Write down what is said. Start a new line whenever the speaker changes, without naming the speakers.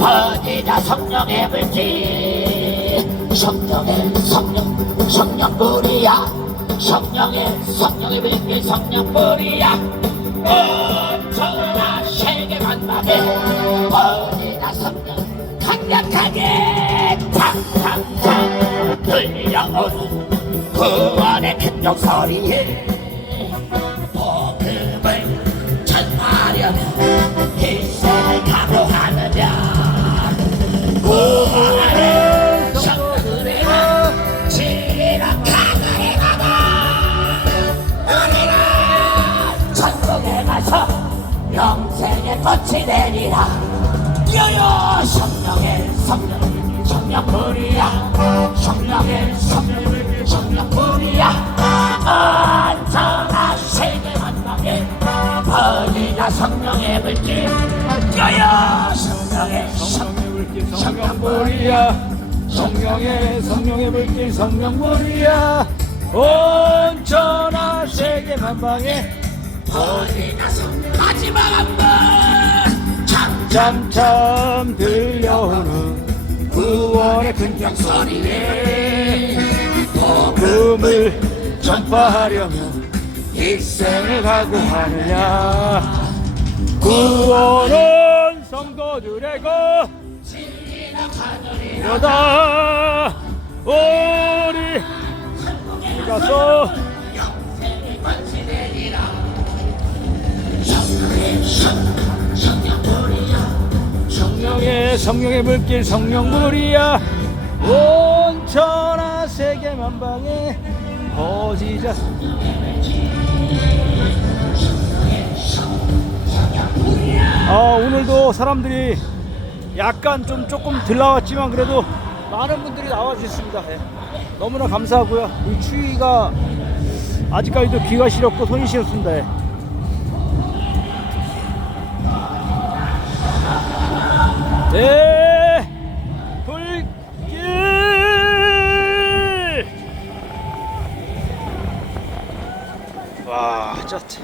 퍼지자 성령의 불길 성령의 성령 성령 불이야. 성령의 성령의 불길 성령 불이야. 온전한 세계 만방에 퍼지자 성령 강력하게 탕탕탕 들려오는 구원의 큰종 소리에 가서 영생의 꽃이 되리라. 뛰어요 성령의 성령 성령불이야. 성령의 성령 성령불이야. 언제나 세계 만방에 퍼지자 성령의 불길 뛰어요 성령의
성령불이야. 성령의 성령의 불길 성령불이야. 온전한 세계 만방에
퍼지자 성령 마지막 한번. 참
참참 들려오는 구원의 큰장
소리에
복음을 전파하려면 일생을 각오하느냐. 구원은 성도들의 것이다 우리 가서 성령의 불길 성령불이야. 온천하 세계 만방에 거지자. 아 오늘도 사람들이 약간 좀 조금 들 나왔지만 그래도 많은 분들이 나와주셨습니다. 예. 너무나 감사하고요. 이 추위가 아직까지도 귀가 시렵고 손이 시렵습니다. 예. 네. 돌길! 와, 짰지.